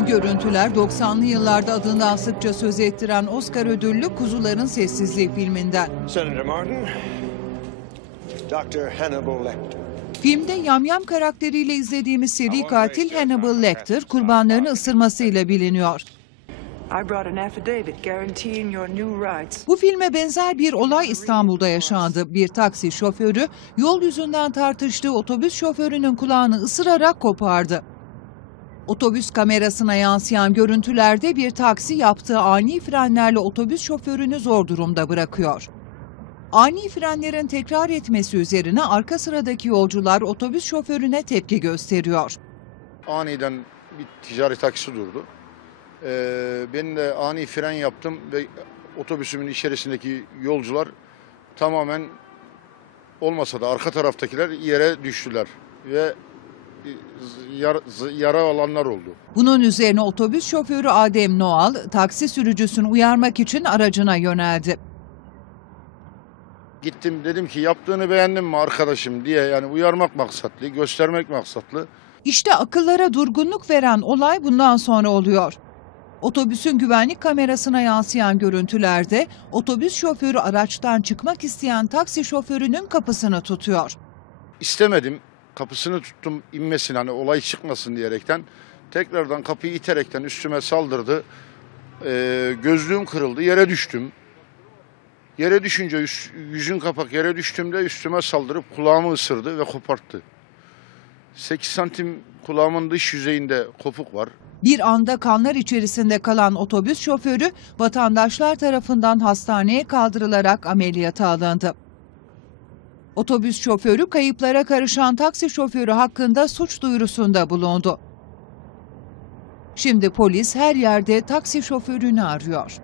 Bu görüntüler 90'lı yıllarda adından sıkça söz ettiren Oscar ödüllü Kuzuların Sessizliği filminden. Senator Martin, Dr. Hannibal Lecter. Filmde yamyam karakteriyle izlediğimiz seri katil Hannibal Lecter kurbanlarını ısırmasıyla biliniyor. I brought an affidavit guaranteeing your new rights. Bu filme benzer bir olay İstanbul'da yaşandı. Bir taksi şoförü yol yüzünden tartıştığı otobüs şoförünün kulağını ısırarak kopardı. Otobüs kamerasına yansıyan görüntülerde bir taksi yaptığı ani frenlerle otobüs şoförünü zor durumda bırakıyor. Ani frenlerin tekrar etmesi üzerine arka sıradaki yolcular otobüs şoförüne tepki gösteriyor. Aniden bir ticari taksi durdu. Ee, ben de ani fren yaptım ve otobüsümün içerisindeki yolcular tamamen olmasa da arka taraftakiler yere düştüler ve yara alanlar oldu. Bunun üzerine otobüs şoförü Adem Noal taksi sürücüsünü uyarmak için aracına yöneldi. Gittim dedim ki yaptığını beğendin mi arkadaşım diye yani uyarmak maksatlı, göstermek maksatlı. İşte akıllara durgunluk veren olay bundan sonra oluyor. Otobüsün güvenlik kamerasına yansıyan görüntülerde otobüs şoförü araçtan çıkmak isteyen taksi şoförünün kapısını tutuyor. İstemedim. Kapısını tuttum inmesin hani olay çıkmasın diyerekten. Tekrardan kapıyı iterekten üstüme saldırdı. Ee, gözlüğüm kırıldı. Yere düştüm. Yere düşünce üst- yüzün kapak yere düştüğümde üstüme saldırıp kulağımı ısırdı ve koparttı. 8 santim kulağımın dış yüzeyinde kopuk var. Bir anda kanlar içerisinde kalan otobüs şoförü vatandaşlar tarafından hastaneye kaldırılarak ameliyata alındı. Otobüs şoförü kayıplara karışan taksi şoförü hakkında suç duyurusunda bulundu. Şimdi polis her yerde taksi şoförünü arıyor.